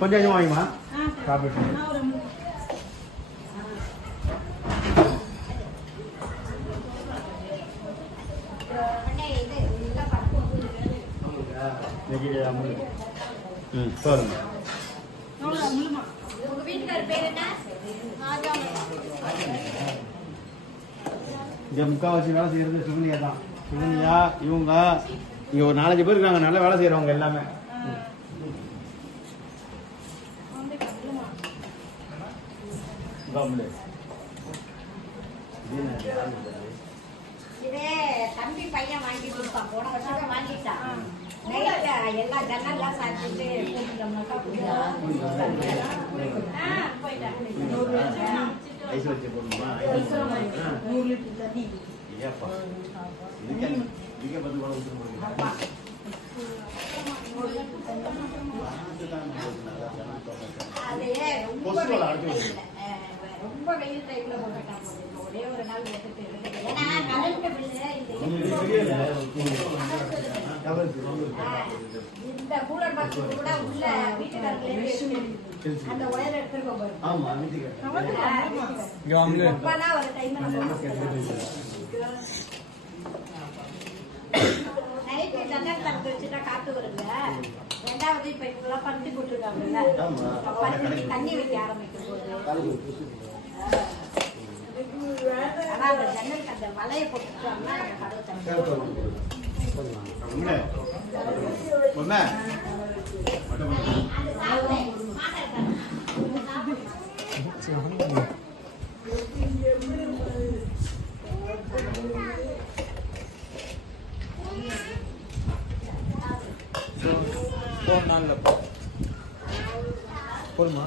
கொஞ்சம் கொஞ்சம் வாங்கிமா சாப்பிட்டு ம் சொல்லுங்க உங்க வீட்டுக்கார பேர் என்ன? இங்கே முக்கால்வாசி வேலை செய்யறது சுகன்யா தான் சுகன்யா இவங்க இங்கே ஒரு நாலஞ்சு பேர் இருக்காங்க நல்லா வேலை செய்யறவங்க எல்லாமே கம்முனு. தம்பி பையன் வாங்கி கொடுத்தான் போன வருஷம் வாங்கிட்டான் நைட்டு எல்லா ஜன்னல்லாம் சாத்திட்டு கூப்பிட்டோம்னாக்கா ஆ, போயிட்டேன். ஐஸ் வச்சு போடணுமா? ஆ. ஐயாப்பா. இதுக்கே இதுக்கே பத்து போறீங்க. ஆமா. அது ரொம்ப வெயில் டைம்ல. இப்ப ஒரே ஒரு நாள் எடுத்துட்டு. ஏன்னா கரண்ட் பில்லு இந்த இந்த கூலர் பாக்ஸ் கூட உள்ள வீட்டுக்காரங்களே அந்த ஒயர் எடுத்துருக்கோம் பாரு. ஆமா வீட்டுக்கு ஆ, வீட்டுக்காரர். எப்பனா ஒரு டைம் நைட்டு ஜன்னல் திறந்து வச்சுட்டா காத்து வருங்க ரெண்டாவது இப்ப இவங்கெல்லாம் பருத்தி போட்டுருக்காங்கல்ல. ஆமா. பருத்திக்கு தண்ணி வைக்க ஆரம்பிக்கும் போது. ஆனா அந்த ஜன்னலுக்கு அந்த வலையை போட்டுட்டாங்கன்னா திறந்து பொண்ணு பொண்ணு போதுமா